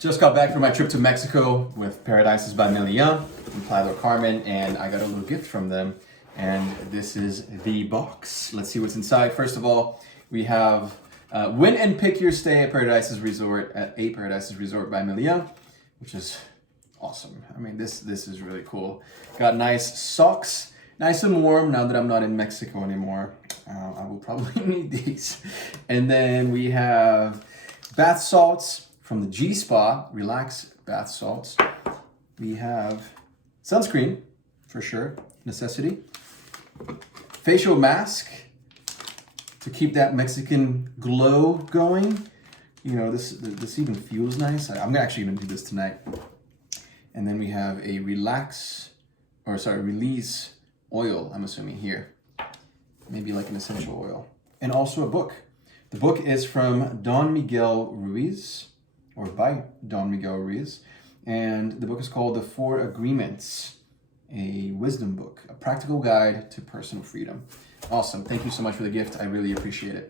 Just got back from my trip to Mexico with Paradises by Million in Playa del Carmen, and I got a little gift from them. And this is the box. Let's see what's inside. First of all, we have win and pick your stay at Paradises Resort at A Paradises Resort by Million, which is awesome. I mean, this is really cool. Got nice socks, nice and warm now that I'm not in Mexico anymore. I will probably need these. And then we have bath salts from the G Spa, Relax bath salts. We have sunscreen, for sure, necessity. Facial mask to keep that Mexican glow going. You know, this even feels nice. I'm actually gonna do this tonight. And then we have a release oil, I'm assuming here. Maybe like an essential oil. And also a book. The book is from Don Miguel Ruiz, or by Don Miguel Ruiz. And the book is called The Four Agreements, a wisdom book, a practical guide to personal freedom. Awesome. Thank you so much for the gift. I really appreciate it.